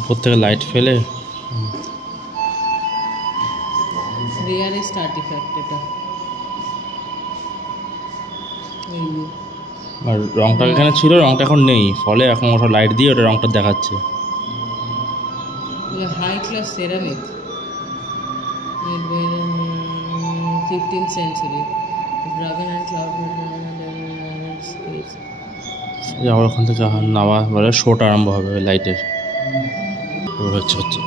উপর থেকে লাইট ফেলে রিয়ালিস্ট আর্টিফ্যাক্ট এটা। আর রংটা এখানে ছিল, রংটা এখন নেই, ফলে এখন ওটা লাইট দিয়ে ওটা রংটা দেখাচ্ছে। High class ceramic, 15th century, dragon and cloud space। আবার ওখান থেকে নামা বলে শোটা আরম্ভ হবে লাইটের হচ্ছে।